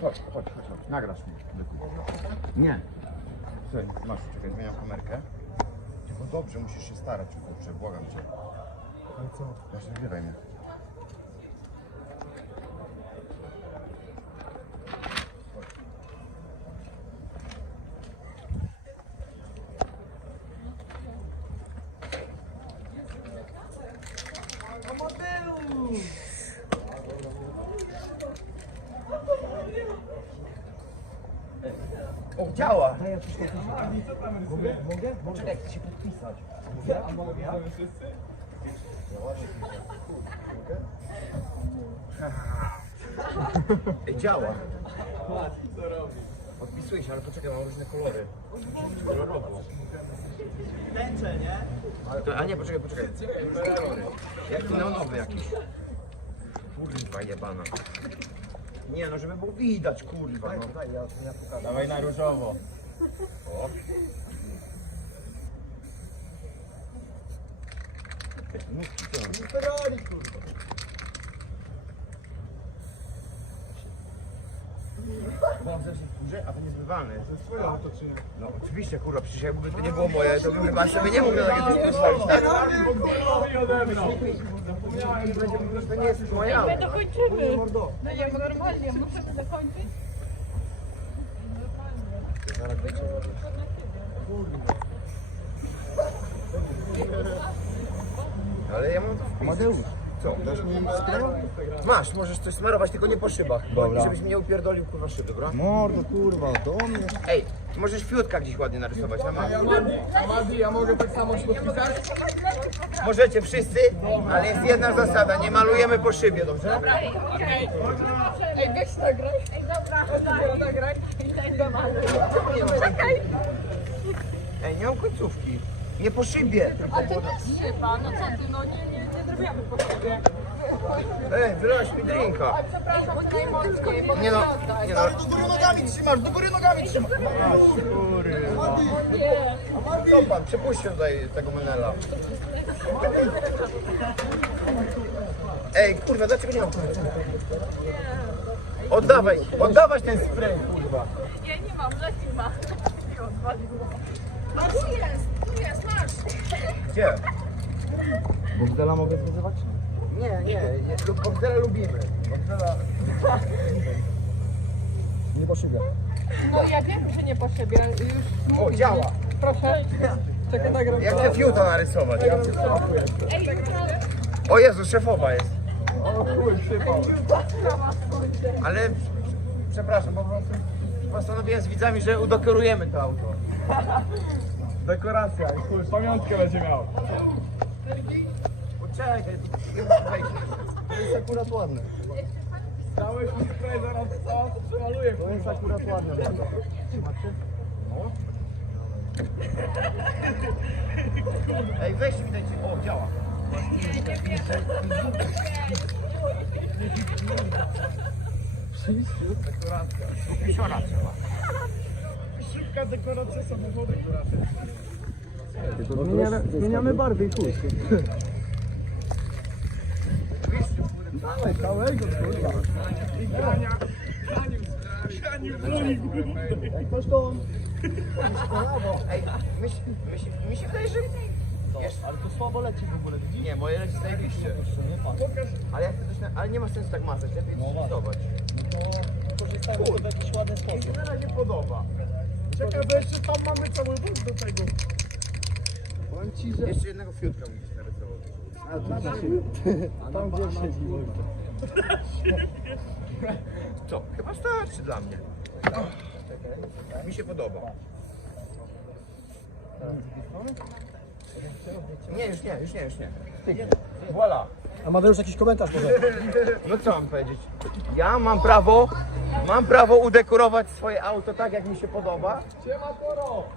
Chodź, chodź, chodź, chodź. Nagrasz mnie. Nie. Słuchaj, masz, czekaj, zmieniam kamerkę. Tylko dobrze, musisz się starać, kurczę, błagam cię. Ale co? Właśnie, nagrywaj mnie. O, działa! Mogę? Mogę? Poczekaj, chcę się podpisać. A mogę ja? Ej, działa. Podpisuję się, ale poczekaj, mam różne kolory. Kolorowo. Tęcze, nie? To, a nie, poczekaj, poczekaj. Różne kolory. Jaki neonowy jakiś. Kurwa jebana. Nie no, żeby było widać, kurwa. No. Dawaj na różowo. O. Co mam? Ferrari, kurwa. Mam zawsze w górze, a to niezbywalne jest. Twoje auto czy nie? No oczywiście, kurwa, przecież jakby to nie było moje, to bym chyba sobie nie mógł na takie coś pozwolić, tak? Bogdanowi odebrał. Nie auto. Dokończymy. Będziemy normalnie, musimy dokończyć. Ale ja mam to w Mateusz. Co? Dasz mi spray? Masz, możesz coś smarować, tylko nie po szybach. Dobra. Żebyś mi nie upierdolił kurwa szyb, dobra? Mordo, kurwa, do mnie. Ej, możesz fiutka gdzieś ładnie narysować, a masz. Amadi, Amadi, ja mogę tak samo się podpisać? Możecie wszyscy, ale jest jedna zasada, nie malujemy po szybie, dobrze? Ej, weź nagraj. Ej, dobra, nagraj. Czekaj. Ej, nie mam końcówki. Nie po szybie. A ty też szyba, no co ty, no nie, nie, nie zrobiamy po sobie. Ej, wylaś mi drinka. Przepraszam, co najmocniej, bo Nie no, nie no. Do góry nogami trzymasz, do góry nogami trzymasz. nie. Co pan, przepuśćcie tutaj tego menela. Ej, kurwa, dlaczego nie mam? Oddawaj, oddawaj ten spray, kurwa. Nie, nie mam, leci ma. A tu jest, masz. Gdzie? Bogdela mogę wyzywać? Nie, nie, nie Bogdela lubimy. Bogdela... Nie po szybie. No ja wiem, że nie po siebie, już O, działa. proszę. Czekaj, nagram. Jak chcę fiuta narysować. Ej, O Jezu, szefowa jest. O chuj, przypał. Ale przepraszam, po prostu postanowiłem z widzami, że udekorujemy to auto. Dekoracja, chuj, pamiątkę będzie miał. Poczekaj, to jest akurat ładne. Mi spray, zaraz całą to przemaluję, To jest akurat ładne. Ej, weź mi dajcie. O, działa. Pisiora trzeba. Szybka dekoracja samochodu. Zmieniamy, zmieniamy barwy i chuj. Dawaj, całego, kurwa. I grania. Graniu, graniu, graniu. Jak ktoś to... Ej, mi się, mi się, mi się wydaje, że... Wiesz, Ale to słabo leci w ogóle, widzisz? nie, moje leci zajebiście. Ale, na, ale nie ma sensu tak mazać, lepiej No. No to korzystajmy w jakiś ładny Mi się sposób. na razie podoba. Czekaj, bo jeszcze tam mamy cały wóz do tego. Powiem ci, że... Jeszcze jednego fiutka musisz narysować. A tu. Tam gdzie siedzi. Co? Chyba starczy dla mnie. Mi się podoba. Nie, już nie, już nie, już nie. Voila. Amadeusz, jakiś komentarz może? No co mam powiedzieć? Ja mam prawo, mam prawo udekorować swoje auto tak, jak mi się podoba.